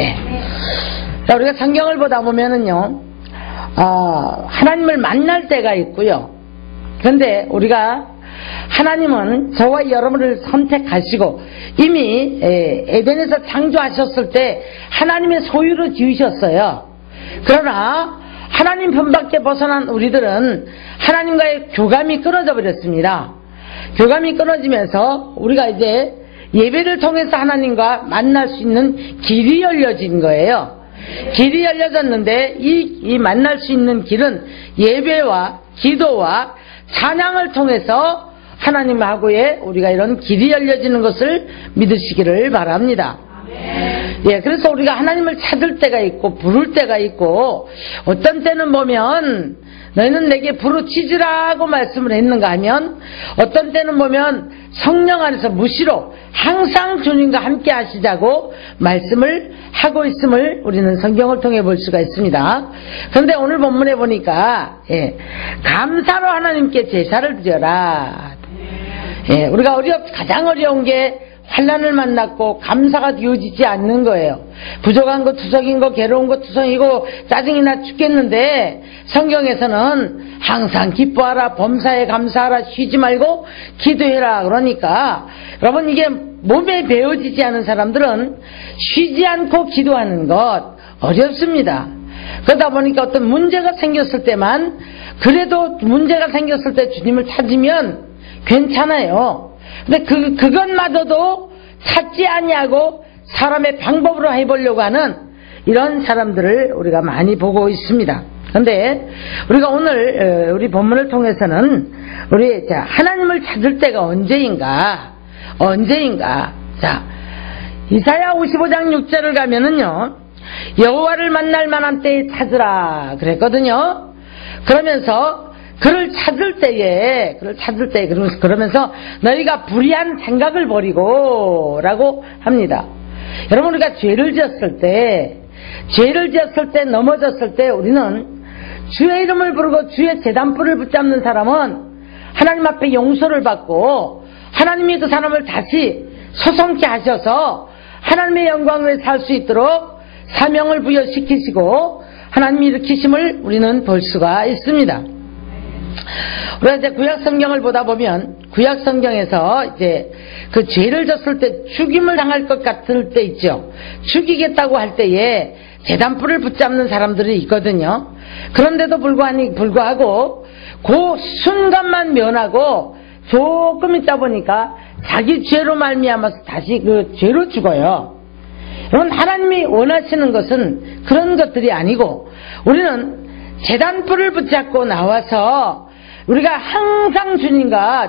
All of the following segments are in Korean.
네. 자, 우리가 성경을 보다 보면은요, 하나님을 만날 때가 있고요. 그런데 우리가 하나님은 저와 여러분을 선택하시고 이미 에덴에서 창조하셨을 때 하나님의 소유로 지으셨어요. 그러나 하나님 편밖에 벗어난 우리들은 하나님과의 교감이 끊어져 버렸습니다. 교감이 끊어지면서 우리가 이제 예배를 통해서 하나님과 만날 수 있는 길이 열려진 거예요. 길이 열려졌는데 이 만날 수 있는 길은 예배와 기도와 찬양을 통해서 하나님하고의 우리가 이런 길이 열려지는 것을 믿으시기를 바랍니다. 예, 그래서 우리가 하나님을 찾을 때가 있고 부를 때가 있고, 어떤 때는 보면 너희는 내게 부르짖으라고 말씀을 했는가 하면, 어떤 때는 보면 성령 안에서 무시로 항상 주님과 함께 하시자고 말씀을 하고 있음을 우리는 성경을 통해 볼 수가 있습니다. 그런데 오늘 본문에 보니까 감사로 하나님께 제사를 드려라. 우리가 가장 어려운 게 환난을 만났고 감사가 이어지지 않는 거예요. 부족한 거, 투석인 거, 괴로운 거, 투성이고 짜증이 나 죽겠는데 성경에서는 항상 기뻐하라, 범사에 감사하라, 쉬지 말고 기도해라. 그러니까 여러분, 이게 몸에 배어지지 않은 사람들은 쉬지 않고 기도하는 것 어렵습니다. 그러다 보니까 어떤 문제가 생겼을 때만, 그래도 문제가 생겼을 때 주님을 찾으면 괜찮아요. 근데 그것마저도 찾지 아니하고 사람의 방법으로 해보려고 하는 이런 사람들을 우리가 많이 보고 있습니다. 그런데 우리가 오늘 우리 본문을 통해서는 우리 하나님을 찾을 때가 언제인가? 자, 이사야 55장 6절을 가면은요, 여호와를 만날 만한 때에 찾으라 그랬거든요. 그러면서 그를 찾을 때에 그러면서 너희가 불의한 생각을 버리고 라고 합니다. 여러분, 우리가 죄를 지었을 때 넘어졌을 때 우리는 주의 이름을 부르고 주의 제단불을 붙잡는 사람은 하나님 앞에 용서를 받고 하나님이 그 사람을 다시 소성케 하셔서 하나님의 영광을 살 수 있도록 사명을 부여시키시고 하나님이 일으키심을 우리는 볼 수가 있습니다. 우리가 이제 구약 성경을 보다 보면 구약 성경에서 이제 그 죄를 졌을 때 죽임을 당할 것 같을 때 있죠. 죽이겠다고 할 때에 제단불을 붙잡는 사람들이 있거든요. 그런데도 불구하고 그 순간만 면하고 조금 있다 보니까 자기 죄로 말미암아서 다시 그 죄로 죽어요. 여러분, 하나님이 원하시는 것은 그런 것들이 아니고, 우리는 제단불을 붙잡고 나와서 우리가 항상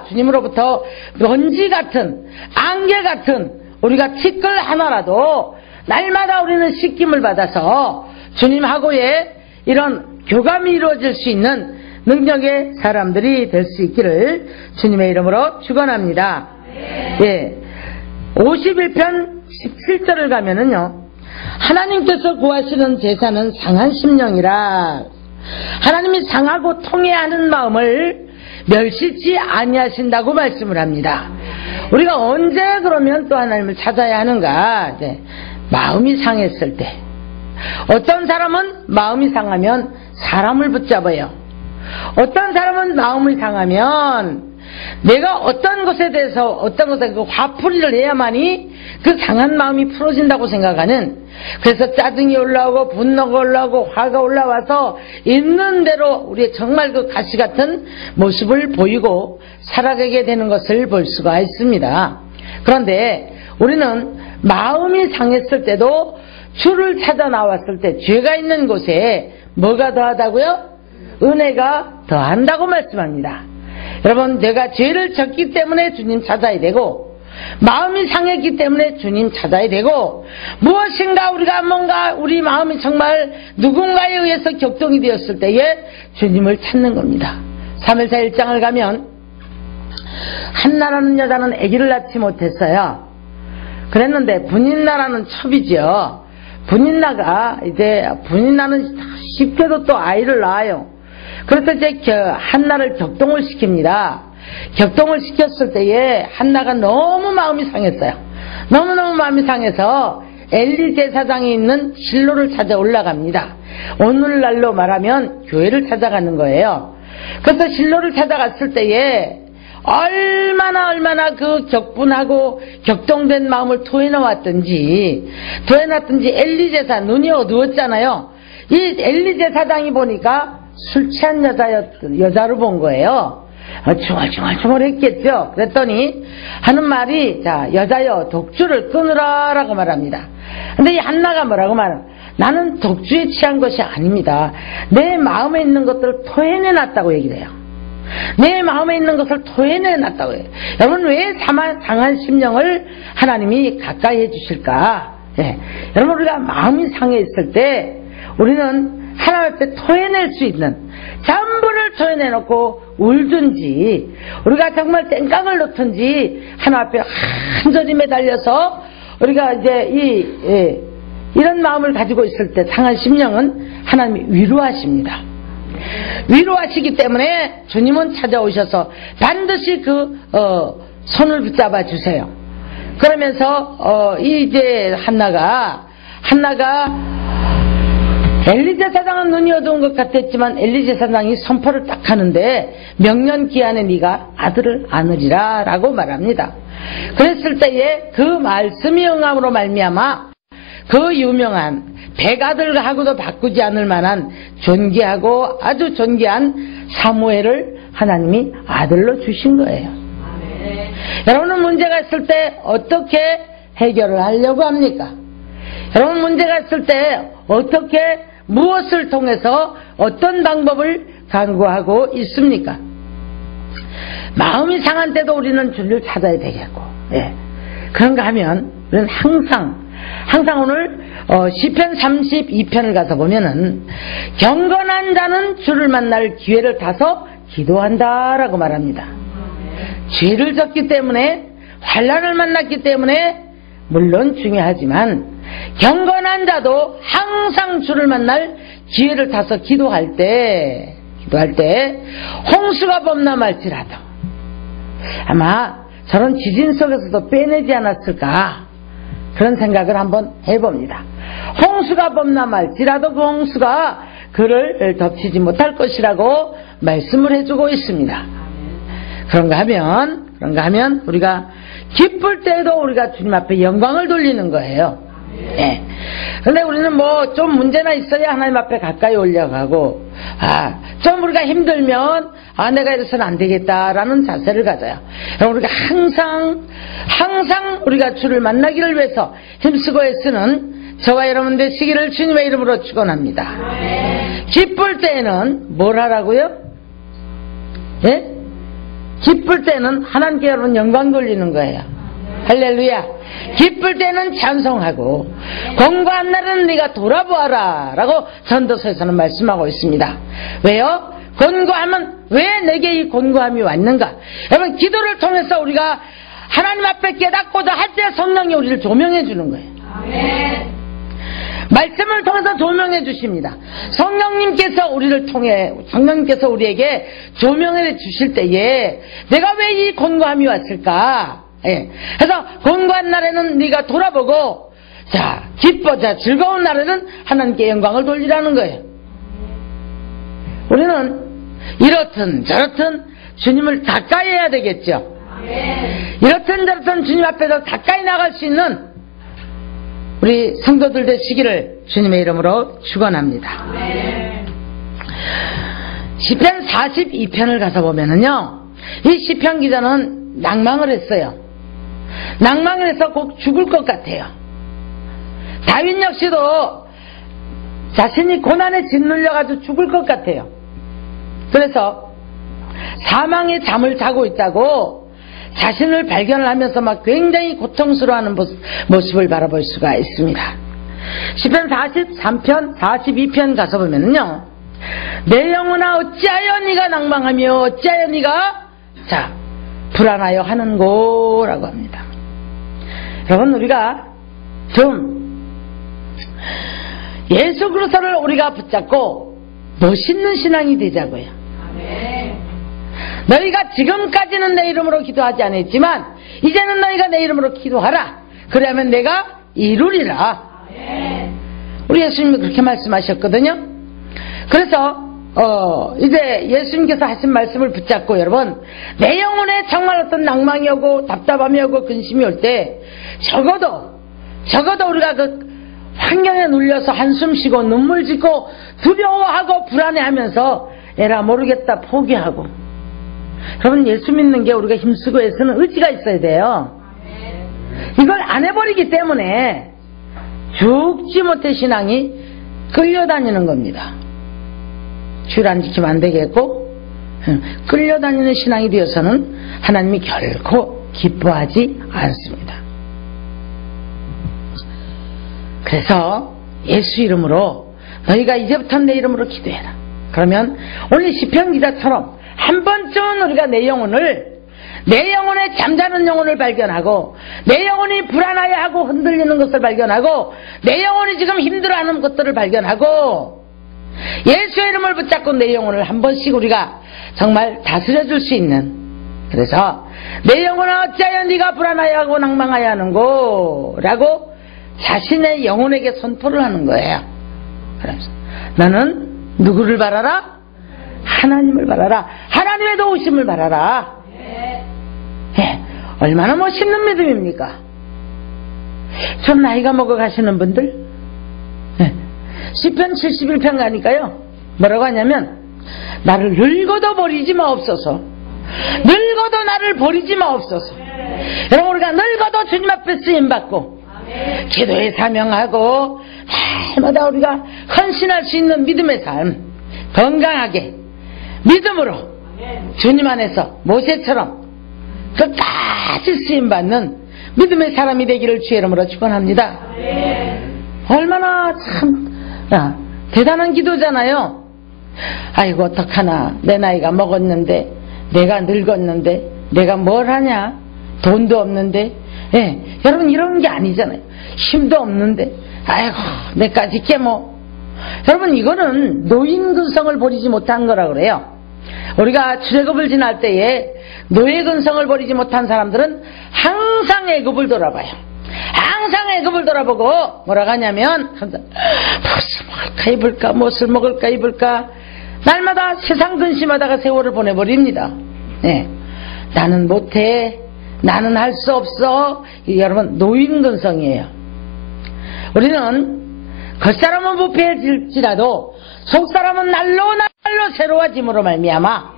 주님으로부터 먼지 같은, 안개 같은 우리가 티끌 하나라도 날마다 우리는 씻김을 받아서 주님하고의 이런 교감이 이루어질 수 있는 능력의 사람들이 될 수 있기를 주님의 이름으로 축원합니다. 예, 51편 17절을 가면은요, 하나님께서 구하시는 제사는 상한 심령이라, 하나님이 상하고 통해하는 마음을 멸시치 아니하신다고 말씀을 합니다. 우리가 언제 그러면 또 하나님을 찾아야 하는가? 마음이 상했을 때. 어떤 사람은 마음이 상하면 사람을 붙잡아요. 어떤 사람은 마음이 상하면 내가 어떤 것에 대해서 그 화풀이를 해야만이 그 상한 마음이 풀어진다고 생각하는, 그래서 짜증이 올라오고 분노가 올라오고 화가 올라와서 있는 대로 우리의 정말 그 가시 같은 모습을 보이고 살아가게 되는 것을 볼 수가 있습니다. 그런데 우리는 마음이 상했을 때도 주를 찾아 나왔을 때 죄가 있는 곳에 뭐가 더하다고요? 은혜가 더한다고 말씀합니다. 여러분, 내가 죄를 졌기 때문에 주님 찾아야 되고, 마음이 상했기 때문에 주님 찾아야 되고, 무엇인가 뭔가 우리 마음이 정말 누군가에 의해서 격동이 되었을 때에 주님을 찾는 겁니다. 사무엘하 1장을 가면 한나라는 여자는 아기를 낳지 못했어요. 그랬는데 분인나라는 첩이죠. 분인나는 쉽게도 또 아이를 낳아요. 그래서 이제 한나를 격동을 시킵니다. 격동을 시켰을 때에 한나가 너무 마음이 상했어요. 너무너무 마음이 상해서 엘리 제사장이 있는 실로를 찾아 올라갑니다. 오늘날로 말하면 교회를 찾아가는 거예요. 그래서 실로를 찾아갔을 때에 얼마나 그 격분하고 격동된 마음을 토해놨든지 엘리 제사 눈이 어두웠잖아요. 이 엘리 제사장이 보니까 술 취한 여자로 본 거예요. 중얼중얼 했겠죠. 그랬더니 하는 말이, 자, 여자여 독주를 끊으라 라고 말합니다. 근데 이 한나가 뭐라고 말하면, 나는 독주에 취한 것이 아닙니다. 내 마음에 있는 것들을 토해내놨다고 얘기를 해요. 내 마음에 있는 것을 토해내놨다고 해요. 여러분, 왜 상한 심령을 하나님이 가까이 해주실까? 예. 여러분, 우리가 마음이 상해 있을 때 우리는 하나님 앞에 토해낼 수 있는, 전부를 토해내놓고 울든지 우리가 정말 땡깡을 놓든지 하나님 앞에 한절이 매달려서 우리가 이제 이런 마음을 가지고 있을 때 상한 심령은 하나님이 위로하십니다. 위로하시기 때문에 주님은 찾아오셔서 반드시 손을 붙잡아 주세요. 그러면서 이제 한나가 엘리 제사장은 눈이 어두운 것 같았지만 엘리 제사장이 선포를 딱 하는데 명년기 안에 네가 아들을 안으리라 라고 말합니다. 그랬을 때에 그 말씀이 응함으로 말미암아 그 유명한 백아들하고도 바꾸지 않을 만한 존귀하고 아주 존귀한 사무엘을 하나님이 아들로 주신 거예요. 여러분은 문제가 있을 때 어떻게 해결을 하려고 합니까? 여러분 문제가 있을 때 어떻게 무엇을 통해서 어떤 방법을 강구하고 있습니까? 마음이 상한 때도 우리는 주를 찾아야 되겠고, 예. 그런가 하면 우리는 항상 오늘 시편 32편을 가서 보면은 경건한 자는 주를 만날 기회를 타서 기도한다라고 말합니다. 죄를 졌기 때문에, 환난을 만났기 때문에 물론 중요하지만 경건한 자도 항상 주를 만날 기회를 타서 기도할 때 홍수가 범람할지라도 아마 저런 지진 속에서도 빼내지 않았을까, 그런 생각을 한번 해봅니다. 홍수가 범람할지라도 그 홍수가 그를 덮치지 못할 것이라고 말씀을 해주고 있습니다. 그런가 하면 우리가 기쁠 때에도 우리가 주님 앞에 영광을 돌리는 거예요. 예. 근데 우리는 뭐 좀 문제나 있어야 하나님 앞에 가까이 올려가고, 좀 우리가 힘들면 내가 이래서는 안 되겠다라는 자세를 가져요. 우리가 항상 우리가 주를 만나기를 위해서 힘쓰고 애쓰는 저와 여러분 되시기를 주님의 이름으로 축원합니다. 기쁠 때에는 뭘 하라고요? 예? 기쁠 때는 하나님께 여러분 영광 돌리는 거예요. 할렐루야. 기쁠 때는 찬송하고 권고한 날은 네가 돌아보아라 라고 전도서에서는 말씀하고 있습니다. 왜요? 권고하면 왜 내게 이 권고함이 왔는가? 여러분, 기도를 통해서 우리가 하나님 앞에 깨닫고자 할 때 성령이 우리를 조명해 주는 거예요. 아멘. 말씀을 통해서 조명해 주십니다. 성령님께서 우리에게 조명해 주실 때에 내가 왜 이 권고함이 왔을까? 예. 그래서 권고한 날에는 네가 돌아보고, 자, 기뻐자 즐거운 날에는 하나님께 영광을 돌리라는 거예요. 우리는 이렇든 저렇든 주님을 가까이 해야 되겠죠. 이렇든 저렇든 주님 앞에서 가까이 나갈 수 있는 우리 성도들 되시기를 주님의 이름으로 축원합니다. 시편 42편을 가서 보면은요, 이 시편 기자는 낭망을 했어요. 낭망을 해서 꼭 죽을 것 같아요. 다윗 역시도 자신이 고난에 짓눌려가지고 죽을 것 같아요. 그래서 사망의 잠을 자고 있다고 자신을 발견을 하면서 막 굉장히 고통스러워하는 모습을 바라볼 수가 있습니다. 시편 43편, 42편 가서 보면요, 내 영혼아 어찌하여 네가 낭망하며 어찌하여 네가 불안하여 하는고 라고 합니다. 여러분, 우리가 좀 예수 그리스도를 우리가 붙잡고 멋있는 신앙이 되자고요. 너희가 지금까지는 내 이름으로 기도하지 않았지만 이제는 너희가 내 이름으로 기도하라. 그러면 내가 이루리라. 우리 예수님이 그렇게 말씀하셨거든요. 그래서 이제 예수님께서 하신 말씀을 붙잡고 여러분, 내 영혼에 정말 어떤 낭망이 오고 답답함이 오고 근심이 올 때 적어도 우리가 그 환경에 눌려서 한숨 쉬고 눈물 짓고 두려워하고 불안해하면서 에라 모르겠다 포기하고, 여러분 예수 믿는 게 우리가 힘쓰고 애쓰는 의지가 있어야 돼요. 이걸 안 해버리기 때문에 죽지 못해 신앙이 끌려다니는 겁니다. 주를 안 지키면 안 되겠고, 끌려다니는 신앙이 되어서는 하나님이 결코 기뻐하지 않습니다. 그래서 예수 이름으로 너희가 이제부터 내 이름으로 기도해라. 그러면 오늘 시편 기자처럼 한 번쯤은 우리가 내 영혼의 잠자는 영혼을 발견하고, 내 영혼이 불안하여하고 흔들리는 것을 발견하고, 내 영혼이 지금 힘들어하는 것들을 발견하고, 예수의 이름을 붙잡고 내 영혼을 한 번씩 우리가 정말 다스려 줄 수 있는, 그래서 내 영혼아 어찌하여 네가 불안하여하고 낭망하여 하는고 라고 자신의 영혼에게 선포를 하는 거예요. 그래서 너는 누구를 바라라? 하나님을 바라라. 하나님의 도우심을 바라라. 얼마나 멋있는 믿음입니까? 좀 나이가 먹어 가시는 분들, 시편 71편 가니까요 뭐라고 하냐면, 나를 늙어도 버리지 마옵소서. 늙어도 나를 버리지 마옵소서. 여러분 우리가 늙어도 주님 앞에 쓰임받고 기도에 사명하고 날마다 우리가 헌신할 수 있는 믿음의 삶, 건강하게 믿음으로 주님 안에서 모세처럼 끝까지 쓰임받는 믿음의 사람이 되기를 주의 이름으로 축원합니다. 얼마나 참 대단한 기도잖아요. 아이고 어떡하나, 내 나이가 먹었는데, 내가 늙었는데 내가 뭘 하냐, 돈도 없는데, 여러분 이런 게 아니잖아요. 힘도 없는데 아이고 내까지 깨모. 여러분 이거는 노인 근성을 버리지 못한 거라고 그래요. 우리가 출애굽을 지날 때에 노예 근성을 버리지 못한 사람들은 항상 애굽을 돌아봐요. 항상 애굽을 돌아보고 뭐라고 하냐면, 무엇을 먹을까 입을까, 무엇을 먹을까 입을까, 날마다 세상 근심하다가 세월을 보내버립니다. 나는 못해, 나는 할 수 없어. 여러분 노인 근성이에요. 우리는 겉사람은 부패해질지라도 속사람은 날로 새로워짐으로 말미암아,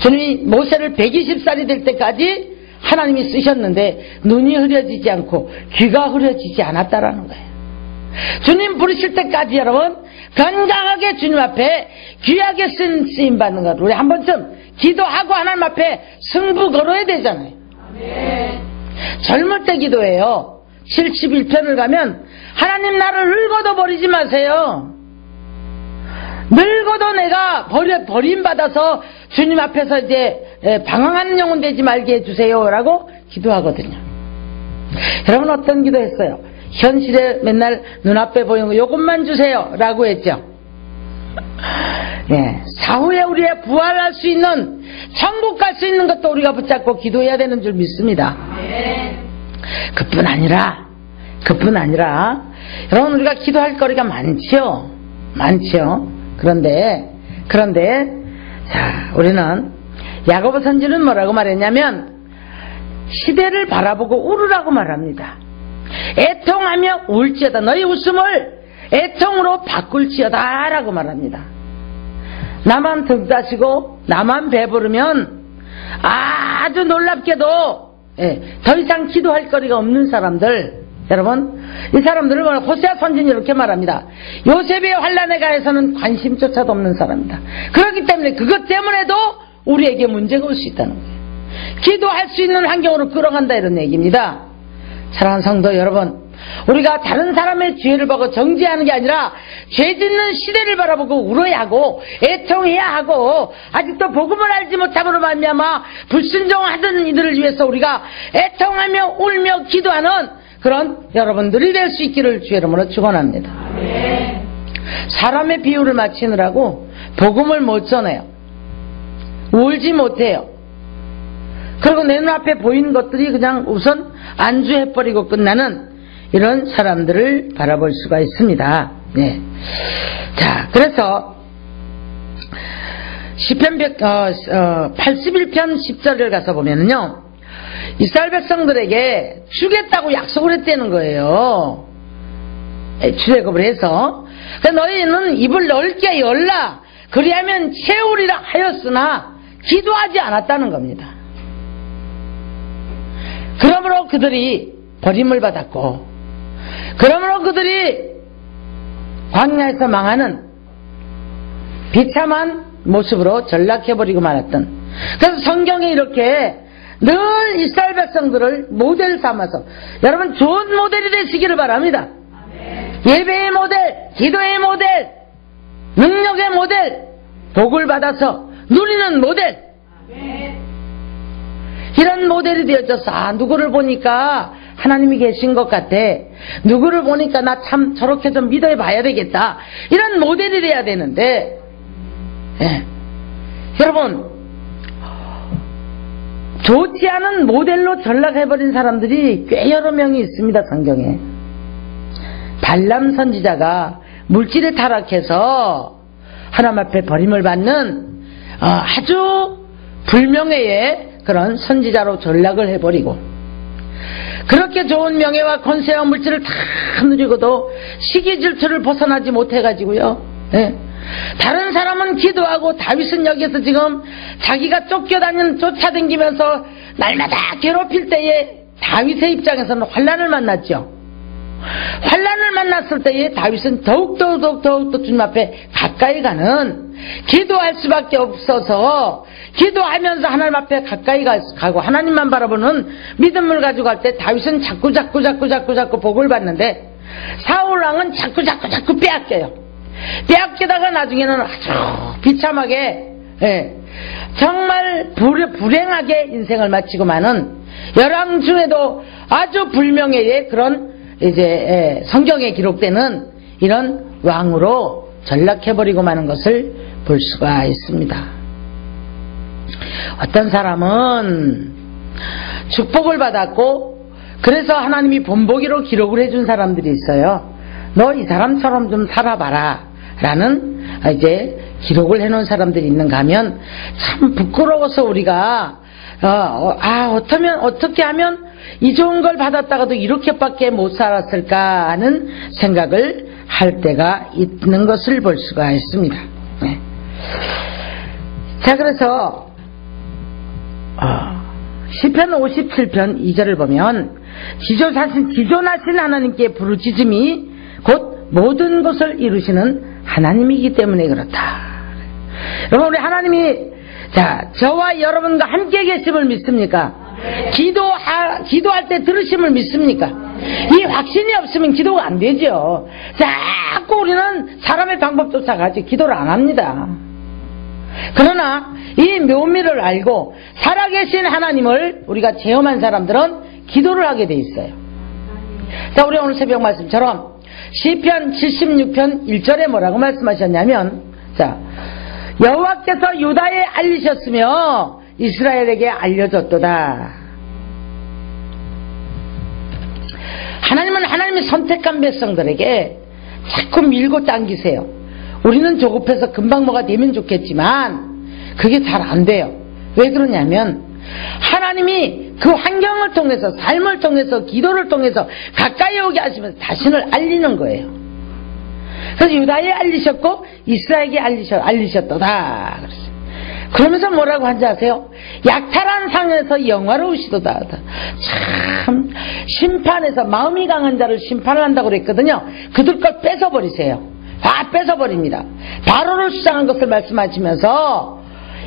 주님이 모세를 120살이 될 때까지 하나님이 쓰셨는데 눈이 흐려지지 않고 귀가 흐려지지 않았다라는 거예요. 주님 부르실 때까지 여러분 건강하게 주님 앞에 귀하게 쓰임받는 것, 우리 한 번쯤 기도하고 하나님 앞에 승부 걸어야 되잖아요. 젊을 때 기도해요. 71편을 가면 하나님 나를 늙어도 버리지 마세요. 늙어도 내가 버림받아서 주님 앞에서 이제 방황하는 영혼 되지 말게 해주세요 라고 기도하거든요. 여러분 어떤 기도했어요? 현실에 맨날 눈앞에 보이는 거 요것만 주세요 라고 했죠. 사후에 우리의 부활할 수 있는, 천국 갈 수 있는 것도 우리가 붙잡고 기도해야 되는 줄 믿습니다. 그뿐 아니라 여러분 우리가 기도할 거리가 많죠. 그런데 자, 우리는 야고보 선지는 뭐라고 말했냐면, 시대를 바라보고 울으라고 말합니다. 애통하며 울지어다. 너희 웃음을 애통으로 바꿀지어다 라고 말합니다. 나만 득다시고 나만 배부르면 아주 놀랍게도 더 이상 기도할 거리가 없는 사람들, 여러분 이 사람들을 호세아 선지는 이렇게 말합니다. 요셉의 환난에 가해서는 관심조차도 없는 사람이다. 그렇기 때문에 그것 때문에도 우리에게 문제가 올 수 있다는 거예요. 기도할 수 있는 환경으로 끌어간다 이런 얘기입니다. 사랑하는 성도 여러분, 우리가 다른 사람의 죄를 보고 정죄하는 게 아니라 죄 짓는 시대를 바라보고 울어야 하고 애통해야 하고, 아직도 복음을 알지 못함으로 말미암아 불순종하던 이들을 위해서 우리가 애통하며 울며 기도하는 그런 여러분들이 될 수 있기를 주의 이름으로 축원합니다. 사람의 비유를 맞추느라고 복음을 못 전해요. 울지 못해요. 그리고 내 눈앞에 보이는 것들이 그냥 우선 안주해버리고 끝나는 이런 사람들을 바라볼 수가 있습니다. 네. 자, 그래서 시편 81편 10절을 가서 보면은요, 이스라엘 백성들에게 주겠다고 약속을 했다는 거예요. 출애굽을 해서. 그러니까 너희는 입을 넓게 열라 그리하면 채우리라 하였으나 기도하지 않았다는 겁니다. 그러므로 그들이 버림을 받았고, 그러므로 그들이 광야에서 망하는 비참한 모습으로 전락해버리고 말았던. 그래서 성경에 이렇게 늘 이스라엘 백성들을 모델 삼아서 여러분 좋은 모델이 되시기를 바랍니다. 예배의 모델, 기도의 모델, 능력의 모델, 복을 받아서 누리는 모델, 이런 모델이 되어져서 누구를 보니까 하나님이 계신 것 같아, 누구를 보니까 나 참 저렇게 좀 믿어봐야 되겠다, 이런 모델이 돼야 되는데, 여러분 좋지 않은 모델로 전락해버린 사람들이 꽤 여러 명이 있습니다. 성경에 발람 선지자가 물질에 타락해서 하나님 앞에 버림을 받는 아주 불명예의 그런 선지자로 전락을 해버리고, 그렇게 좋은 명예와 권세와 물질을 다 누리고도 시기 질투를 벗어나지 못해가지고요, 다른 사람은 기도하고 다윗은 여기에서 지금 자기가 쫓아다니면서 날마다 괴롭힐 때에 다윗의 입장에서는 환난을 만났죠. 환난을 만났을 때에 다윗은 더욱더 주님 앞에 가까이 가는, 기도할 수밖에 없어서 기도하면서 하나님 앞에 가까이 가고 하나님만 바라보는 믿음을 가지고 갈 때 다윗은 자꾸 복을 받는데, 사울 왕은 자꾸 빼앗겨요. 빼앗기다가 나중에는 아주 비참하게, 정말 불행하게 인생을 마치고 마는, 열왕 중에도 아주 불명예의 그런 이제 성경에 기록되는 이런 왕으로 전락해버리고 마는 것을 볼 수가 있습니다. 어떤 사람은 축복을 받았고 그래서 하나님이 본보기로 기록을 해준 사람들이 있어요. 너 이 사람처럼 좀 살아봐라 라는 이제 기록을 해놓은 사람들이 있는가 하면 참 부끄러워서 우리가 어떻게 하면 이 좋은 걸 받았다가도 이렇게밖에 못 살았을까 하는 생각을 할 때가 있는 것을 볼 수가 있습니다. 자, 그래서 시편 57편 2절을 보면 지존하신 하나님께 부르짖음이 곧 모든 것을 이루시는 하나님이기 때문에 그렇다. 여러분, 우리 하나님이 저와 여러분과 함께 계심을 믿습니까? 기도할 때 들으심을 믿습니까? 이 확신이 없으면 기도가 안 되죠. 자꾸 우리는 사람의 방법 쫓아가지 기도를 안 합니다. 그러나 이 묘미를 알고 살아계신 하나님을 우리가 체험한 사람들은 기도를 하게 돼 있어요. 자, 우리 오늘 새벽 말씀처럼 시편 76편 1절에 뭐라고 말씀하셨냐면, 여호와께서 유다에 알리셨으며 이스라엘에게 알려졌도다. 하나님은 하나님이 선택한 백성들에게 자꾸 밀고 당기세요. 우리는 조급해서 금방 뭐가 되면 좋겠지만 그게 잘 안 돼요. 왜 그러냐면 하나님이 그 환경을 통해서, 삶을 통해서, 기도를 통해서 가까이 오게 하시면서 자신을 알리는 거예요. 그래서 유다에 알리셨고 이스라엘에게 알리셨도다. 그러면서 뭐라고 한지 아세요? 약탈한 상에서 영화로우시도다. 참 심판에서 마음이 강한 자를 심판을 한다고 그랬거든요. 그들 걸 뺏어버리세요. 다 뺏어버립니다. 바로를 수장한 것을 말씀하시면서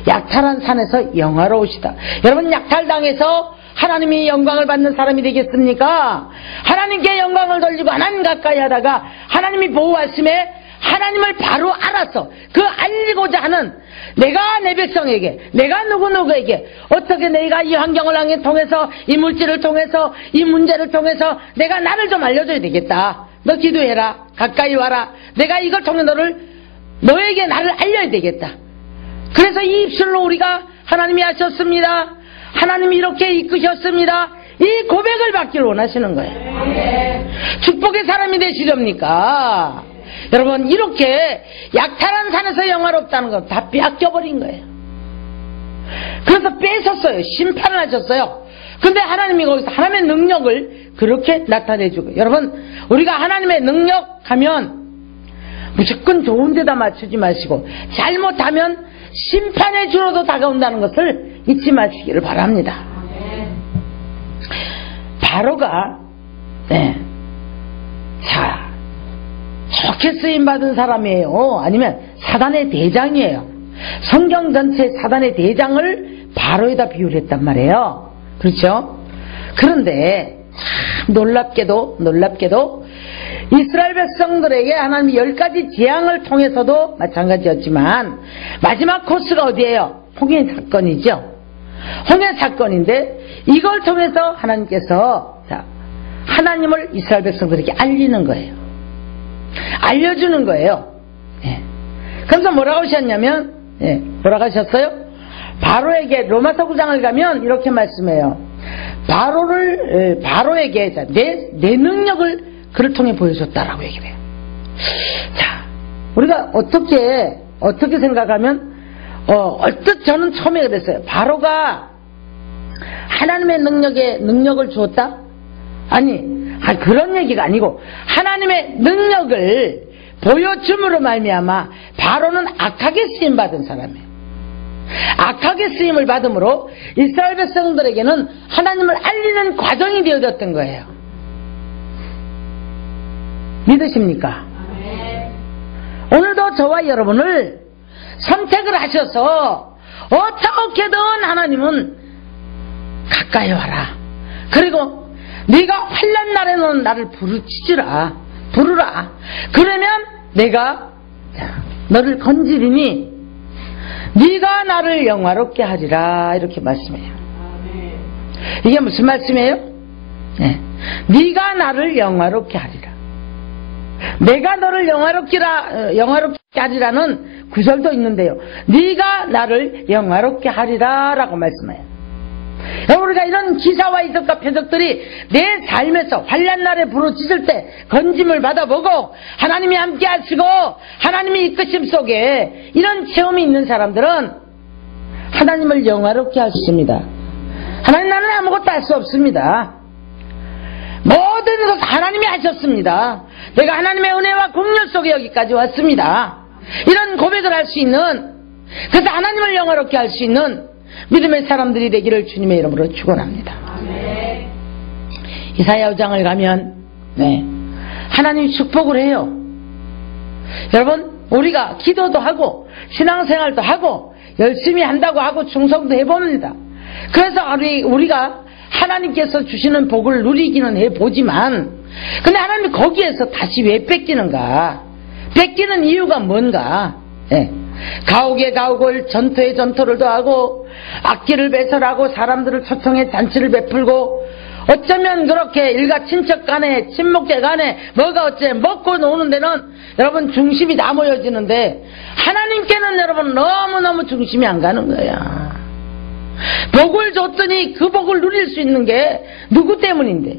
약탈한 산에서 영화로우시다. 여러분, 약탈당해서 하나님이 영광을 받는 사람이 되겠습니까? 하나님께 영광을 돌리고 하나님 가까이 하다가 하나님이 보호하심에 하나님을 바로 알아서 그 알리고자 하는, 내가 내 백성에게, 내가 누구에게 어떻게 내가 이 환경을 통해서, 이 물질을 통해서, 이 문제를 통해서 내가 나를 좀 알려줘야 되겠다. 너 기도해라. 가까이 와라. 내가 이걸 통해 너에게 나를 알려야 되겠다. 그래서 이 입술로 우리가 하나님이 하셨습니다, 하나님이 이렇게 이끄셨습니다, 이 고백을 받기를 원하시는 거예요. 축복의 사람이 되시렵니까? 여러분, 이렇게 약탈한 산에서 영화롭다는 건 다 빼앗겨버린 거예요. 그래서 뺏었어요. 심판을 하셨어요. 근데 하나님이 거기서 하나님의 능력을 그렇게 나타내주고, 여러분, 우리가 하나님의 능력 하면 무조건 좋은 데다 맞추지 마시고 잘못하면 심판의 주로도 다가온다는 것을 잊지 마시기를 바랍니다. 바로가 자, 좋게 쓰임받은 사람이에요? 아니면 사단의 대장이에요? 성경 전체 사단의 대장을 바로에다 비유를 했단 말이에요. 그렇죠? 그런데 참 놀랍게도 이스라엘 백성들에게 하나님이 10가지 재앙을 통해서도 마찬가지였지만 마지막 코스가 어디예요? 홍해 사건이죠. 홍해 사건인데 이걸 통해서 하나님께서 하나님을 이스라엘 백성들에게 알리는 거예요. 알려주는 거예요. 그래서 뭐라고 하셨냐면 뭐라고 하셨어요? 바로에게 로마서 9장을 가면 이렇게 말씀해요. 바로에게 내 능력을 그를 통해 보여줬다라고 얘기를 해요. 자, 우리가 어떻게 생각하면 얼뜻 저는 처음에 그랬어요. 바로가 하나님의 능력을 주었다? 아니 그런 얘기가 아니고 하나님의 능력을 보여줌으로 말미암아 바로는 악하게 쓰임받은 사람이에요. 악하게 쓰임을 받음으로 이스라엘 백성들에게는 하나님을 알리는 과정이 되어졌던 거예요. 믿으십니까? 오늘도 저와 여러분을 선택을 하셔서 어떻게든 하나님은 가까이 와라. 그리고 네가 환난 날에는 나를 부르라. 그러면 내가 너를 건지리니 네가 나를 영화롭게 하리라. 이렇게 말씀해요. 이게 무슨 말씀이에요? 네가 나를 영화롭게 하리라. 내가 너를 영화롭게 하리라는 구절도 있는데요. 네가 나를 영화롭게 하리라 라고 말씀해요. 우리가 이런 기사와 이적과 표적들이 내 삶에서 환난 날에 부르짖을 때 건짐을 받아보고 하나님이 함께 하시고 하나님이 이끄심 속에 이런 체험이 있는 사람들은 하나님을 영화롭게 하십니다. 하나님, 나는 아무것도 할 수 없습니다. 모든 것 하나님이 하셨습니다. 내가 하나님의 은혜와 긍휼 속에 여기까지 왔습니다. 이런 고백을 할 수 있는, 그래서 하나님을 영화롭게 할 수 있는 믿음의 사람들이 되기를 주님의 이름으로 축원합니다. 이사야 5장을 가면 하나님이 축복을 해요. 여러분, 우리가 기도도 하고 신앙생활도 하고 열심히 한다고 하고 충성도 해봅니다. 그래서 우리가 하나님께서 주시는 복을 누리기는 해보지만, 근데 하나님이 거기에서 다시 왜 뺏기는가? 뺏기는 이유가 뭔가? 가옥에 가옥을, 전토에 전토를 더하고 악기를 배설하고 사람들을 초청해 잔치를 베풀고, 어쩌면 그렇게 일가 친척 간에 친목계 간에 뭐가 어째 먹고 노는 데는 여러분 중심이 다 모여지는데, 하나님께는 여러분 너무너무 중심이 안 가는 거야. 복을 줬더니 그 복을 누릴 수 있는 게 누구 때문인데?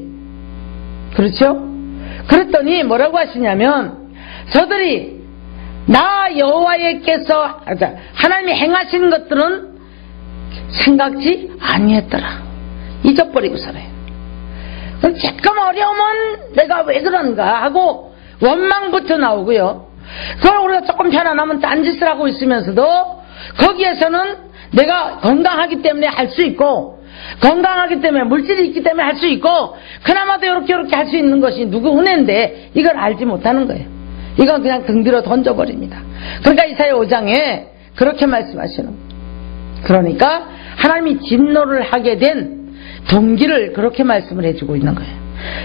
그렇죠? 그랬더니 뭐라고 하시냐면, 저들이 나 여호와께서 하나님이 행하신 것들은 생각지 아니했더라. 잊어버리고 살아요. 그럼 조금 어려우면 내가 왜 그런가 하고 원망부터 나오고요. 그걸 우리가 조금 편안하면 딴짓을 하고 있으면서도 거기에서는 내가 건강하기 때문에 할 수 있고, 건강하기 때문에 물질이 있기 때문에 할 수 있고, 그나마도 이렇게 할 수 있는 것이 누구 은혜인데 이걸 알지 못하는 거예요. 이건 그냥 등 뒤로 던져버립니다. 그러니까 이사야 5장에 그렇게 말씀하시는 거예요. 그러니까 하나님이 진노를 하게 된 동기를 그렇게 말씀을 해주고 있는 거예요.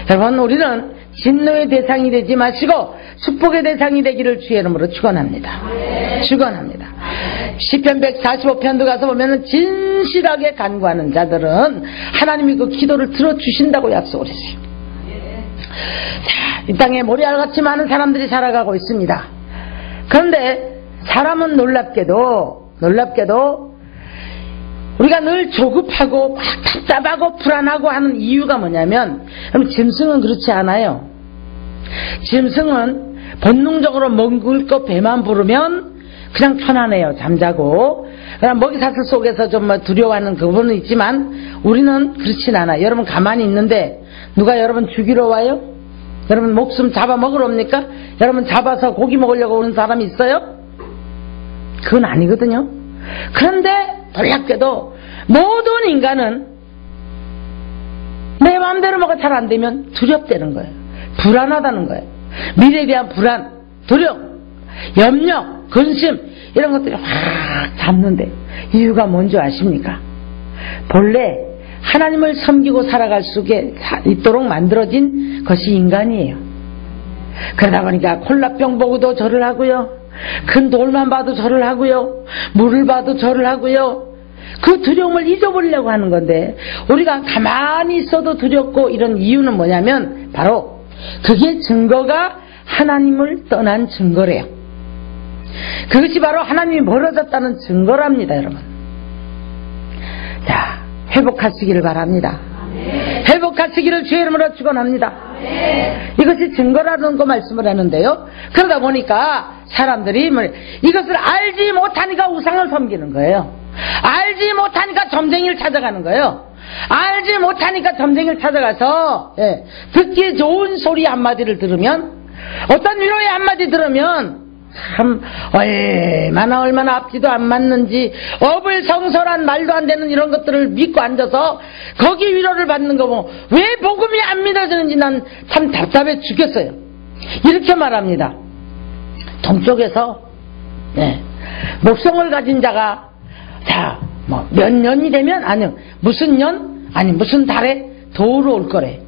여러분, 우리는 진노의 대상이 되지 마시고 축복의 대상이 되기를 주의 이름으로 축원합니다. 축원합니다. 시편 145편도 가서 보면은 진실하게 간구하는 자들은 하나님이 그 기도를 들어주신다고 약속을 했어요. 자, 이 땅에 모래알같이 많은 사람들이 살아가고 있습니다. 그런데 사람은 놀랍게도 우리가 늘 조급하고 막 답답하고 불안하고 하는 이유가 뭐냐면, 짐승은 그렇지 않아요. 짐승은 본능적으로 먹을 거 배만 부르면 그냥 편안해요. 잠자고. 그냥 먹이사슬 속에서 좀 두려워하는 그 부분은 있지만 우리는 그렇진 않아요. 여러분 가만히 있는데 누가 여러분 죽이러 와요? 여러분 목숨 잡아 먹으러 옵니까? 여러분 잡아서 고기 먹으려고 오는 사람이 있어요? 그건 아니거든요. 그런데 놀랍게도 모든 인간은 내 마음대로 뭐가 잘 안 되면 두렵다는 거예요. 불안하다는 거예요. 미래에 대한 불안, 두려움, 염려, 근심 이런 것들이 확 잡는데 이유가 뭔지 아십니까? 본래 하나님을 섬기고 살아갈 수 있도록 만들어진 것이 인간이에요. 그러다 보니까 콜라병 보고도 절을 하고요. 큰 돌만 봐도 절을 하고요. 물을 봐도 절을 하고요. 그 두려움을 잊어버리려고 하는 건데 우리가 가만히 있어도 두렵고 이런 이유는 뭐냐면 바로 그게 증거가 하나님을 떠난 증거래요. 그것이 바로 하나님이 멀어졌다는 증거랍니다. 여러분. 자, 회복하시기를 바랍니다. 회복하시기를 주의 이름으로 축원합니다. 이것이 증거라는 거 말씀을 하는데요. 그러다 보니까 사람들이 이것을 알지 못하니까 우상을 섬기는 거예요. 알지 못하니까 점쟁이를 찾아가는 거예요. 알지 못하니까 점쟁이를 찾아가서 듣기 좋은 소리 한마디를 들으면 어떤 위로의 한마디 들으면 참 얼마나 앞뒤도 안 맞는지 어불성설한 말도 안 되는 이런 것들을 믿고 앉아서 거기 위로를 받는 거 보면 왜 복음이 안 믿어지는지 난 참 답답해 죽겠어요. 이렇게 말합니다. 동쪽에서 목성을 가진 자가 몇 년이 되면 아니요 무슨 년 아니 무슨 달에 도우러 올 거래.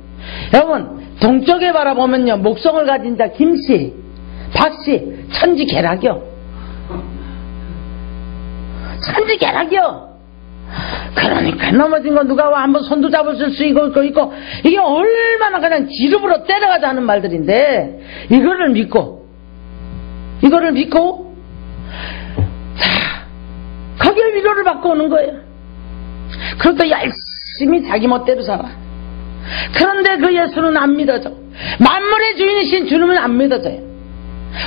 여러분 동쪽에 바라보면요 목성을 가진 자 김씨 박씨 천지개락이요. 천지개락이요. 그러니까 넘어진 거 누가 와 한번 손도 잡았을 수 있고 이게 얼마나 그냥 지름으로 때려가자 하는 말들인데 이거를 믿고 자 거기에 위로를 받고 오는 거예요. 그것도 열심히 자기 멋대로 살아. 그런데 그 예수는 안 믿어져. 만물의 주인이신 주님은 안 믿어져요.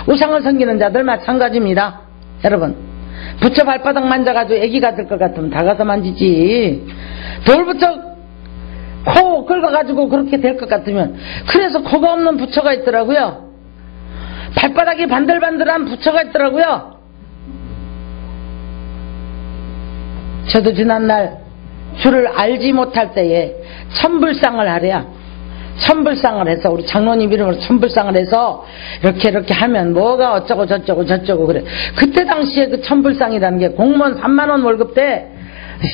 우상을 섬기는 자들 마찬가지입니다. 여러분 부처 발바닥 만져가지고 애기가 될 것 같으면 다 가서 만지지. 돌부처 코 긁어가지고 그렇게 될 것 같으면. 그래서 코가 없는 부처가 있더라고요. 발바닥이 반들반들한 부처가 있더라고요. 저도 지난날 주를 알지 못할 때에 천불상을 하랴. 천불상을 해서 우리 장로님 이름으로 천불상을 해서 이렇게 하면 뭐가 어쩌고 저쩌고 그래. 그때 당시에 그 천불상이라는 게 공무원 3만원 월급 때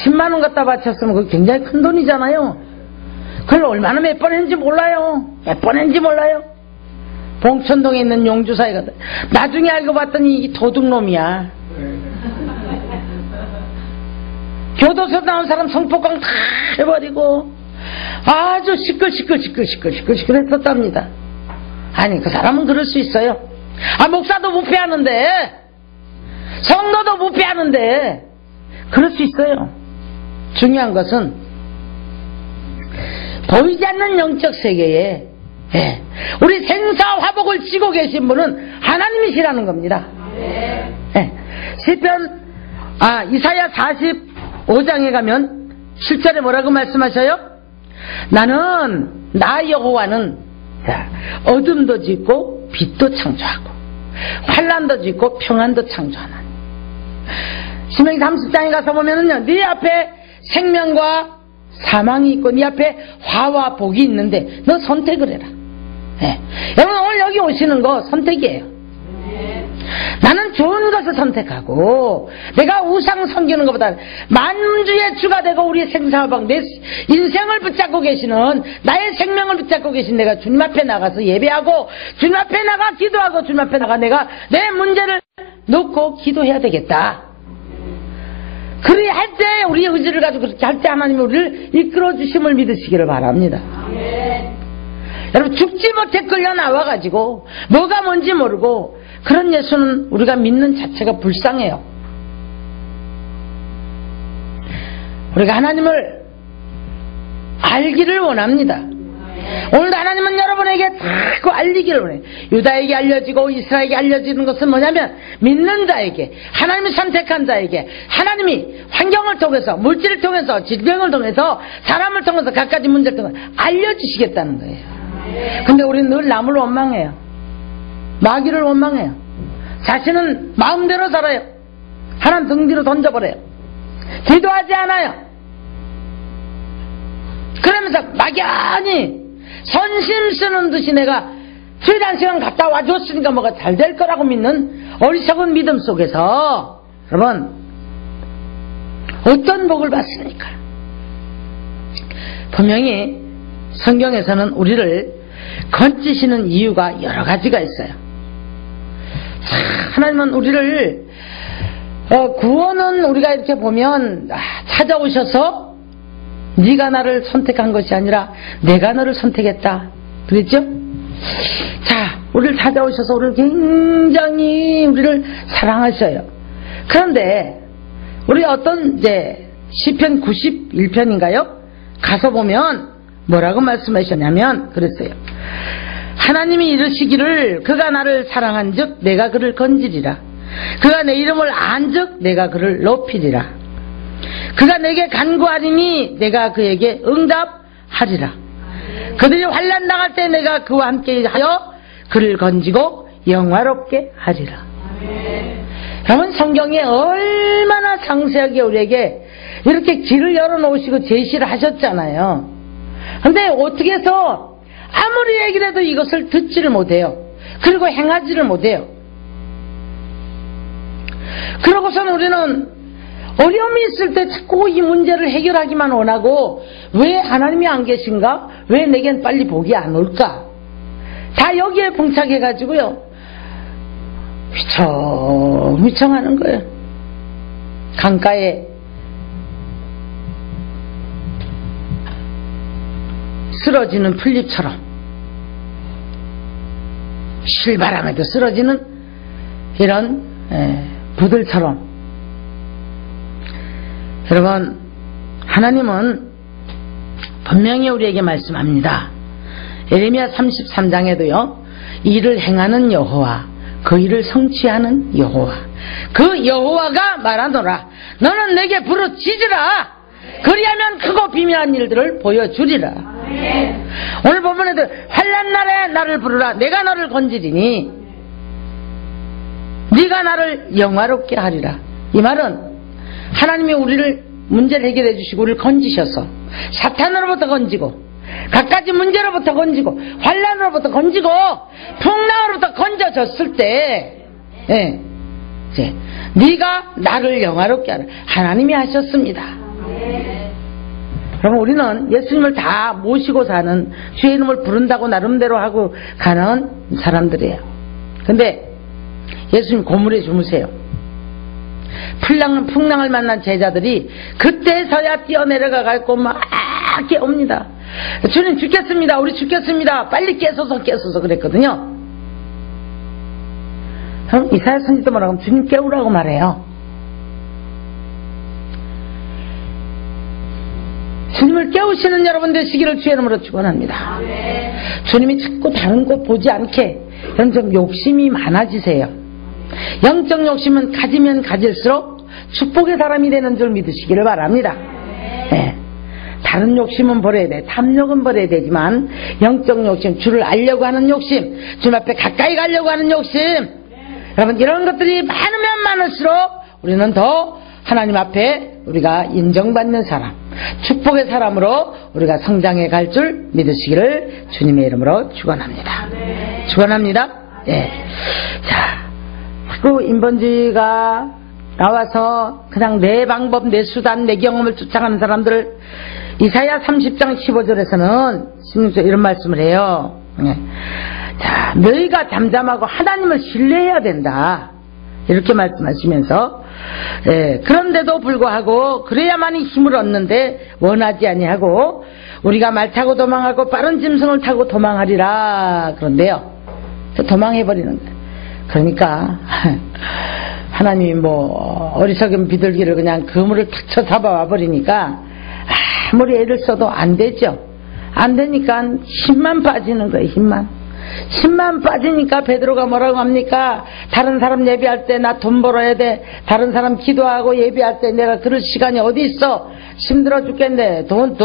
10만원 갖다 바쳤으면 그게 굉장히 큰 돈이잖아요. 그걸 얼마나 몇 번 했는지 몰라요. 봉천동에 있는 용주사이거든. 나중에 알고 봤더니 이 도둑놈이야. 교도소 나온 사람 성폭행 다 해버리고 아주 시끌시끌했었답니다. 아니 그 사람은 그럴 수 있어요. 목사도 부패하는데 성도도 부패하는데 그럴 수 있어요. 중요한 것은 보이지 않는 영적 세계에 우리 생사화복을 쥐고 계신 분은 하나님이시라는 겁니다. 시편 이사야 45장에 가면 7절에 뭐라고 말씀하셔요? 나는 나 여호와는 어둠도 짓고 빛도 창조하고 환난도 짓고 평안도 창조하나니. 신명기 30장에 가서 보면은요 네 앞에 생명과 사망이 있고 네 앞에 화와 복이 있는데 너 선택을 해라. 여러분 오늘 여기 오시는 거 선택이에요. 나는 좋은 것을 선택하고 내가 우상 섬기는 것보다 만주의 주가 되고 우리 생사화복 내 인생을 붙잡고 계시는 나의 생명을 붙잡고 계신 내가 주님 앞에 나가서 예배하고 주님 앞에 나가 기도하고 주님 앞에 나가 내가 내 문제를 놓고 기도해야 되겠다. 그래야 할 때 우리의 의지를 가지고 그렇게 할 때 하나님이 우리를 이끌어 주심을 믿으시기를 바랍니다. 여러분 죽지 못해 끌려 나와가지고 뭐가 뭔지 모르고 그런 예수는 우리가 믿는 자체가 불쌍해요. 우리가 하나님을 알기를 원합니다. 오늘도 하나님은 여러분에게 자꾸 알리기를 원해요. 유다에게 알려지고 이스라엘에게 알려지는 것은 뭐냐면 믿는 자에게, 하나님이 선택한 자에게 하나님이 환경을 통해서, 물질을 통해서, 질병을 통해서, 사람을 통해서, 갖가지 문제를 통해서 알려주시겠다는 거예요. 근데 우리는 늘 남을 원망해요. 마귀를 원망해요. 자신은 마음대로 살아요. 하나님 등 뒤로 던져버려요. 기도하지 않아요. 그러면서 막연히 선심 쓰는 듯이 내가 주일한 시간 갔다 와줬으니까 뭐가 잘 될 거라고 믿는 어리석은 믿음 속에서 여러분 어떤 복을 받습니까? 분명히 성경에서는 우리를 건지시는 이유가 여러 가지가 있어요. 하나님은 우리를 구원은 우리가 이렇게 보면 찾아오셔서 네가 나를 선택한 것이 아니라 내가 너를 선택했다 그랬죠? 자, 우리를 찾아오셔서 우리를 굉장히 우리를 사랑하셔요. 그런데 우리 어떤 이제 시편 91편인가요? 가서 보면 뭐라고 말씀하셨냐면 그랬어요. 하나님이 이르시기를 그가 나를 사랑한즉 내가 그를 건지리라. 그가 내 이름을 안즉 내가 그를 높이리라. 그가 내게 간구하리니 내가 그에게 응답하리라. 그들이 환난 당할 때 내가 그와 함께 하여 그를 건지고 영화롭게 하리라. 여러분 성경에 얼마나 상세하게 우리에게 이렇게 길을 열어놓으시고 제시를 하셨잖아요. 근데 어떻게 해서 아무리 얘기를 해도 이것을 듣지를 못해요. 그리고 행하지를 못해요. 그러고서는 우리는 어려움이 있을 때 자꾸 이 문제를 해결하기만 원하고 왜 하나님이 안 계신가? 왜 내겐 빨리 복이 안 올까? 다 여기에 봉착해가지고요 휘청휘청하는 거예요. 강가에 쓰러지는 풀잎처럼 실바람에도 쓰러지는 이런 부들처럼 여러분 하나님은 분명히 우리에게 말씀합니다. 예레미야 33장에도요 이를 행하는 여호와 그 일을 성취하는 여호와 그 여호와가 말하노라 너는 내게 부르짖으라 그리하면 크고 비밀한 일들을 보여주리라. 오늘 본문에도 환난 날에 나를 부르라 내가 너를 건지리니 네가 나를 영화롭게 하리라. 이 말은 하나님이 우리를 문제를 해결해 주시고 우리를 건지셔서 사탄으로부터 건지고 갖가지 문제로부터 건지고 환난으로부터 건지고 풍랑으로부터 건져졌을 때 이제 네가 나를 영화롭게 하라. 하나님이 하셨습니다. 그러면 우리는 예수님을 다 모시고 사는 주의 이름을 부른다고 나름대로 하고 가는 사람들이에요. 근데 예수님 고물에 주무세요. 풍랑을 만난 제자들이 그때서야 뛰어내려가고 막 깨웁니다. 주님 죽겠습니다. 우리 죽겠습니다. 빨리 깨소서 그랬거든요. 그럼 이사야 선지도 뭐라고 하면 주님 깨우라고 말해요. 주님을 깨우시는 여러분 되시기를 주의 이름으로 축원합니다. 주님이 자꾸 다른 곳 보지 않게 여러분 좀 욕심이 많아지세요. 영적 욕심은 가지면 가질수록 축복의 사람이 되는 줄 믿으시기를 바랍니다. 네. 다른 욕심은 버려야 돼. 탐욕은 버려야 되지만 영적 욕심, 주를 알려고 하는 욕심, 주님 앞에 가까이 가려고 하는 욕심, 여러분 이런 것들이 많으면 많을수록 우리는 더 하나님 앞에 우리가 인정받는 사람, 축복의 사람으로 우리가 성장해 갈 줄 믿으시기를 주님의 이름으로 축원합니다. 축원합니다. 예. 자, 자꾸 인본주의가 나와서 그냥 내 방법, 내 수단, 내 경험을 쫓아가는 사람들을 이사야 30장 15절에서는 신님께서 이런 말씀을 해요. 자, 너희가 잠잠하고 하나님을 신뢰해야 된다. 이렇게 말씀하시면서 그런데도 불구하고 그래야만이 힘을 얻는데 원하지 아니하고 우리가 말 타고 도망하고 빠른 짐승을 타고 도망하리라. 그런데요 도망해버리는 거예요. 그러니까 하나님이 뭐 어리석은 비둘기를 그냥 그물을 탁 쳐 잡아와 버리니까 아무리 애를 써도 안 되죠. 안 되니까 힘만 빠지는 거예요. 힘만 빠지니까 베드로가 뭐라고 합니까? 다른 사람 예배할 때 나 돈 벌어야 돼. 다른 사람 기도하고 예배할 때 내가 그럴 시간이 어디 있어? 힘들어 죽겠네. 돈.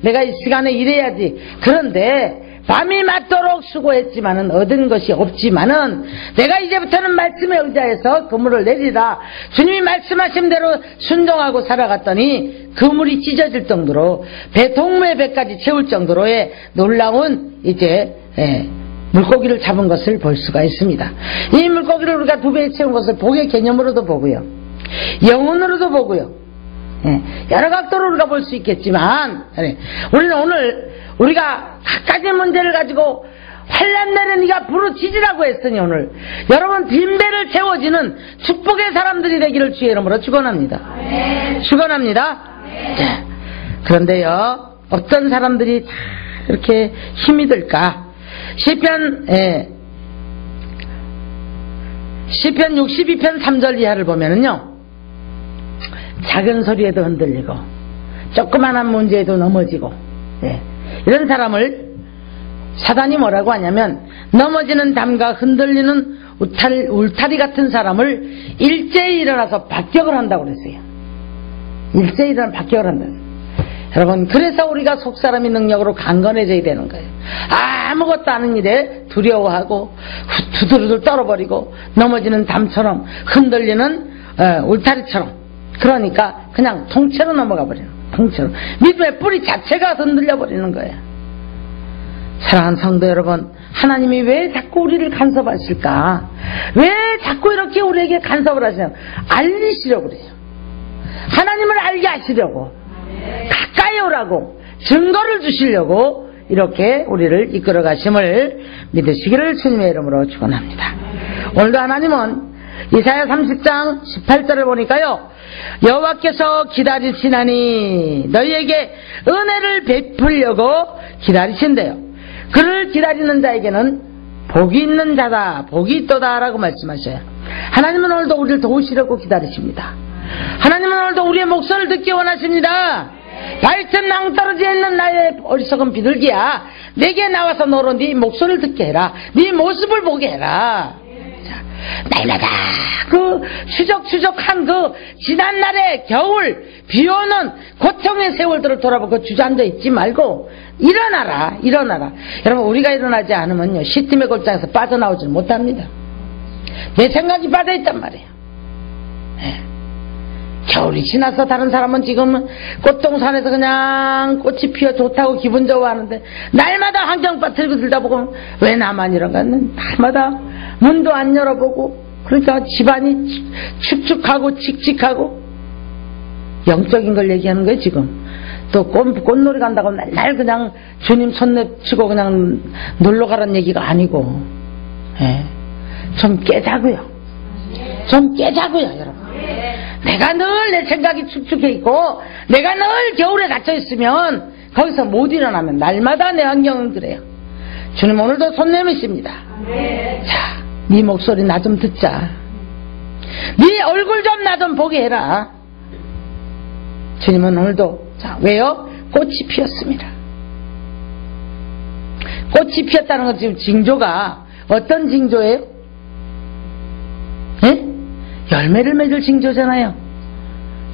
내가 이 시간에 일해야지. 그런데 밤이 맞도록 수고했지만은 얻은 것이 없지만은 내가 이제부터는 말씀에 의지해서 그물을 내리라. 주님이 말씀하신 대로 순종하고 살아갔더니 그물이 찢어질 정도로 배 동무의 배까지 채울 정도로의 놀라운 이제 물고기를 잡은 것을 볼 수가 있습니다. 이 물고기를 우리가 두 배에 채운 것을 복의 개념으로도 보고요, 영혼으로도 보고요, 여러 각도로 우리가 볼 수 있겠지만 우리는 오늘 우리가 각가지 문제를 가지고 환난 내려 네가 부르짖으라고 했으니 오늘 여러분 빈배를 채워지는 축복의 사람들이 되기를 주의 이름으로 축원합니다. 축원합니다. 자, 그런데요, 어떤 사람들이 다 이렇게 힘이 들까? 시편 62편 3절 이하를 보면은요, 작은 소리에도 흔들리고 조그만한 문제에도 넘어지고, 이런 사람을 사단이 뭐라고 하냐면 넘어지는 담과 흔들리는 울타리 같은 사람을 일제히 일어나서 박격을 한다고 그랬어요. 일제히 일어나서 박격을 한다. 여러분, 그래서 우리가 속사람의 능력으로 강건해져야 되는 거예요. 아무것도 아닌 일에 두려워하고 두두두들 떨어버리고 넘어지는 담처럼 흔들리는 울타리처럼, 그러니까 그냥 통째로 넘어가 버리는 거예요. 통째로 믿음의 뿌리 자체가 흔들려 버리는 거예요. 사랑하는 성도 여러분, 하나님이 왜 자꾸 우리를 간섭하실까? 왜 자꾸 이렇게 우리에게 간섭을 하시냐고, 알리시려고 그래요. 하나님을 알게 하시려고, 가까이 오라고, 증거를 주시려고 이렇게 우리를 이끌어 가심을 믿으시기를 주님의 이름으로 축원합니다. 오늘도 하나님은 이사야 30장 18절을 보니까요, 여호와께서 기다리시나니 너희에게 은혜를 베풀려고 기다리신대요. 그를 기다리는 자에게는 복이 있는 자다, 복이 있도다 라고 말씀하셔요. 하나님은 오늘도 우리를 도우시려고 기다리십니다. 하나님은 오늘도 우리의 목소리를 듣기 원하십니다. 발전 낭떠러지에 있는 나의 어리석은 비둘기야, 내게 나와서 너로 네 목소리를 듣게 해라. 네 모습을 보게 해라. 날마다 그 추적한 그 지난날의 겨울, 비오는 고통의 세월들을 돌아보고 주저앉아 있지 말고 일어나라. 여러분, 우리가 일어나지 않으면요, 시팀의 골장에서 빠져나오지 못합니다. 내 생각이 빠져있단 말이에요. 겨울이 지나서 다른 사람은 지금 꽃동산에서 그냥 꽃이 피어 좋다고 기분 좋아하는데, 날마다 환경밭 들고 들다 보고 왜 나만 이런가? 날마다 문도 안 열어보고, 그러니까 집안이 축축하고 칙칙하고, 영적인 걸 얘기하는 거예요 지금. 또 꽃놀이 간다고 맨날 그냥 주님 손내치고 그냥 놀러가라는 얘기가 아니고, 좀 깨자고요. 여러분. 내가 늘 내 생각이 축축해 있고 내가 늘 겨울에 갇혀 있으면 거기서 못 일어나면 날마다 내 환경은 그래요. 주님 오늘도 손 내미십니다. 자, 네 목소리 나 좀 듣자. 네 얼굴 좀 나 좀 보게 해라. 주님은 오늘도, 자, 왜요? 꽃이 피었습니다. 꽃이 피었다는 건 지금 징조가 어떤 징조예요? 열매를 맺을 징조잖아요.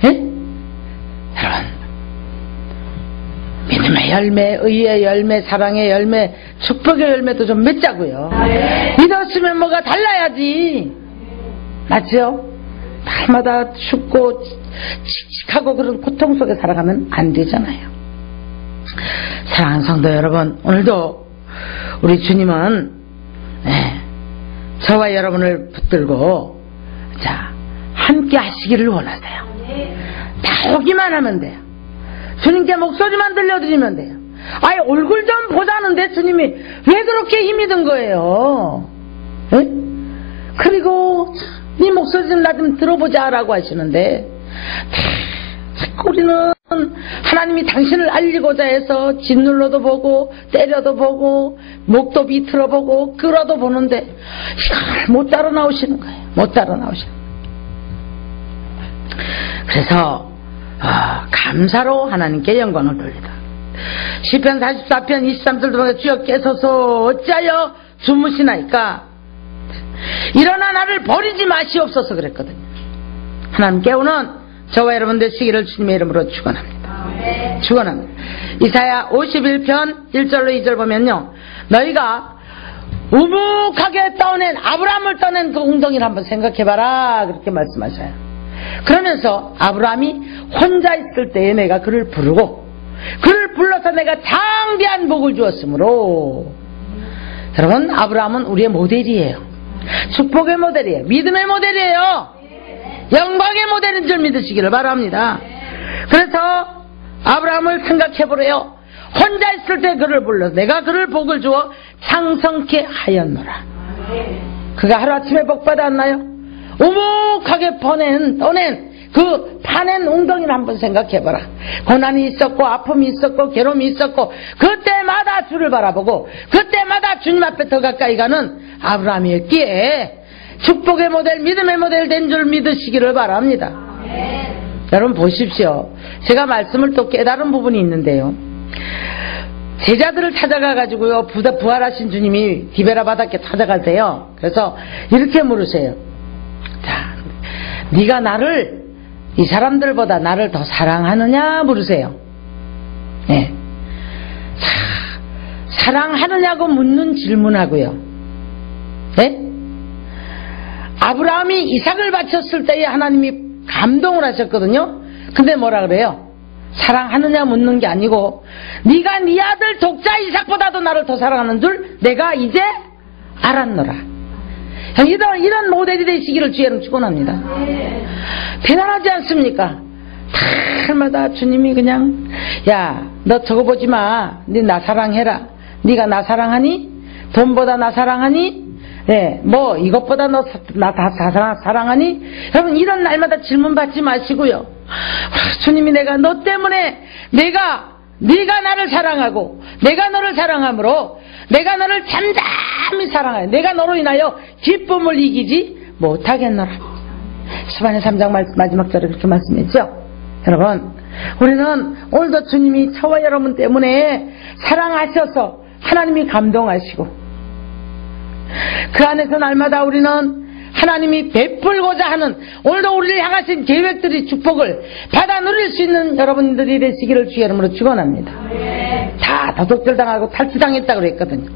여러분, 믿음의 열매, 의의 열매, 사랑의 열매, 축복의 열매도 좀 맺자고요. 믿었으면 뭐가 달라야지. 맞죠? 날마다 춥고 칙칙하고 그런 고통 속에 살아가면 안 되잖아요. 사랑하는 성도 여러분, 오늘도 우리 주님은 저와 여러분을 붙들고, 자, 함께 하시기를 원하세요. 나오기만 하면 돼요. 주님께 목소리만 들려드리면 돼요. 아예 얼굴 좀 보자는데 주님이 왜 그렇게 힘이 든 거예요? 그리고 네 목소리 좀 나 좀 들어보자 라고 하시는데, 자꾸 우리는 하나님이 당신을 알리고자 해서 짓눌러도 보고 때려도 보고 목도 비틀어 보고 끌어도 보는데 이걸 못 따라 나오시는 거예요. 못 따라 나오시는 거예요. 그래서 감사로 하나님께 영광을 돌리다. 시편 44편 23절 보면 주여 깨소서 어찌하여 주무시나이까. 일어나 나를 버리지 마시옵소서 그랬거든요. 하나님 깨우는 저와 여러분 되시기를 주님의 이름으로 축원합니다. 축원합니다. 이사야 51편 1절로 2절 보면요, 너희가 우묵하게 떠낸 아브라함을 떠낸 그 웅덩이를 한번 생각해봐라 그렇게 말씀하셔요. 그러면서 아브라함이 혼자 있을 때에 내가 그를 부르고 그를 불러서 내가 장대한 복을 주었으므로. 여러분, 아브라함은 우리의 모델이에요. 축복의 모델이에요. 믿음의 모델이에요. 영광의 모델인 줄 믿으시기를 바랍니다. 그래서 아브라함을 생각해보래요. 혼자 있을 때 그를 불러서 내가 그를 복을 주어 창성케 하였노라. 그가 하루아침에 복 받았나요? 우묵하게 떠낸 그 파낸 웅덩이를 한번 생각해봐라. 고난이 있었고 아픔이 있었고 괴로움이 있었고 그때마다 주를 바라보고 그때마다 주님 앞에 더 가까이 가는 아브라함이었기에 축복의 모델, 믿음의 모델 된 줄 믿으시기를 바랍니다. 여러분 보십시오. 제가 말씀을 또 깨달은 부분이 있는데요, 제자들을 찾아가가지고요, 부활하신 주님이 디베라 바닷가에 찾아가세요. 그래서 이렇게 물으세요. 자, 네가 나를, 이 사람들보다 나를 더 사랑하느냐 물으세요. 네. 자, 사랑하느냐고 묻는 질문하고요, 네? 아브라함이 이삭을 바쳤을 때에 하나님이 감동을 하셨거든요. 근데 뭐라 그래요? 사랑하느냐 묻는 게 아니고 네가 네 아들 독자 이삭보다도 나를 더 사랑하는 줄 내가 이제 알았노라. 이런 모델이 되시기를 주의는 축원합니다. 대단하지 않습니까? 달마다 주님이 그냥, 야, 너 저거 보지 마. 네 나 사랑해라. 네가 나 사랑하니? 돈보다 나 사랑하니? 네, 뭐 이것보다 너 나 다 사랑하니? 여러분, 이런 날마다 질문 받지 마시고요. 주님이 너 때문에 네가 나를 사랑하고 내가 너를 사랑함으로 내가 너를 잠잠히 사랑하여 내가 너로 인하여 기쁨을 이기지 못하겠노라. 시반의 3장 마지막 절에 그렇게 말씀했죠. 여러분, 우리는 오늘도 주님이 저와 여러분 때문에 사랑하셔서 하나님이 감동하시고 그 안에서 날마다 우리는 하나님이 베풀고자 하는 오늘도 우리를 향하신 계획들이 축복을 받아 누릴 수 있는 여러분들이 되시기를 주의 이름으로 축원합니다. 다 도둑질당하고 탈취당했다고 그랬거든요.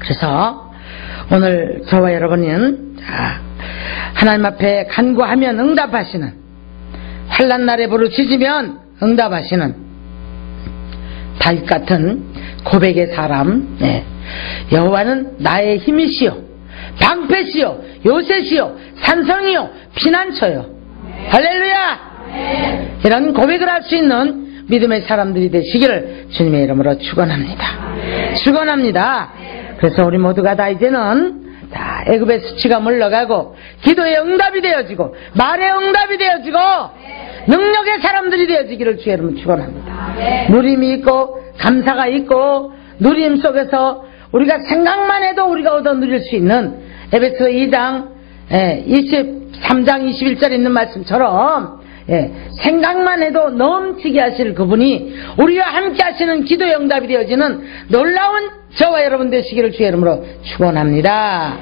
그래서 오늘 저와 여러분은 하나님 앞에 간구하면 응답하시는, 환난 날에 부르짖으면 응답하시는 다윗 같은 고백의 사람, 여호와는 나의 힘이시요 방패시요 요새시요 산성이요 피난처요. 할렐루야. 이런 고백을 할 수 있는 믿음의 사람들이 되시기를 주님의 이름으로 축원합니다. 축원합니다. 그래서 우리 모두가 다 이제는 다 애굽의 수치가 물러가고 기도의 응답이 되어지고 말의 응답이 되어지고 능력의 사람들이 되어지기를 주의 이름으로 축원합니다. 누림이 있고 감사가 있고 누림 속에서 우리가 생각만 해도 우리가 얻어 누릴 수 있는 에베소 2장 23장 21절에 있는 말씀처럼 생각만 해도 넘치게 하실 그분이 우리와 함께 하시는 기도의 응답이 되어지는 놀라운 저와 여러분 되시기를 주의 이름으로 축원합니다.